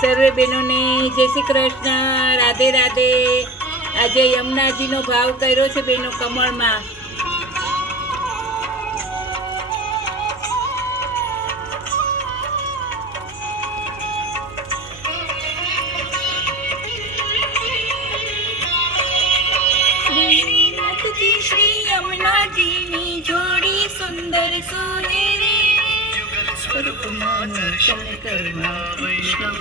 સર્વે બહેનોને જય શ્રી કૃષ્ણ, રાધે રાધે. આજે યમુનાજીનો ભાવ કર્યો છે બહેનો કમળમાં. શ્રી યમુનાજીની જોડી સુંદર સોને રે, સ્વરૂપમાં દર્શન કરવા વૈષ્ણવ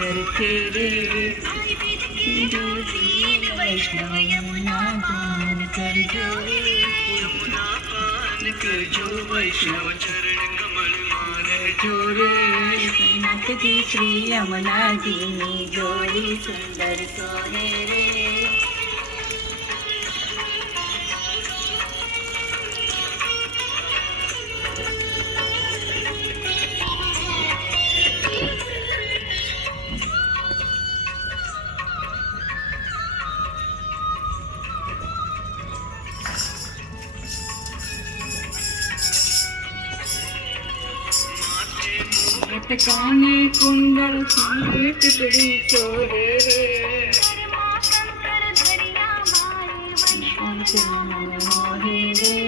હરખે રે. વૈષ્ણવ યમુના પાન કરજો રે, યમુના પાન કરજો, વૈષ્ણવ ચરણ કમળમાં રહેજો રે. નાથજી શ્રી યમુનાજીની જોડી સુંદર સોને રે. काने कुंडल सीत बड़ी चोरे रे, शंकर धरिया मारे रे.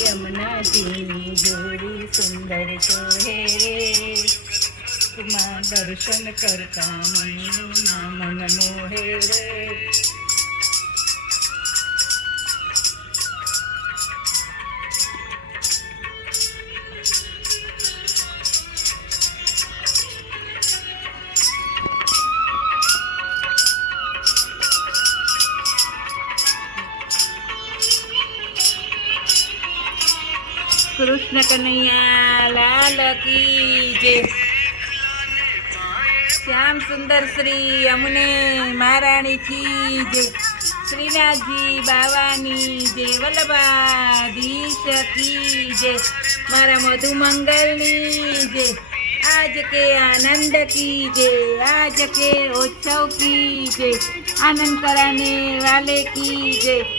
यमुनाजीनी जोड़ी सुंदर सोहे रे, માં દર્શન કરતા મન મોહે રે. કૃષ્ણ કનૈયા લાલ કી જય. श्याम सुंदर श्री यमुने महाराणी की जय. श्रीनाथजी बावानी जय, वल्लभाधीश की जय, मारा मधुमंगलनी जय, आज के आनंद की जय, आज के उत्सव की जय, आनंद कराने वाले की जय.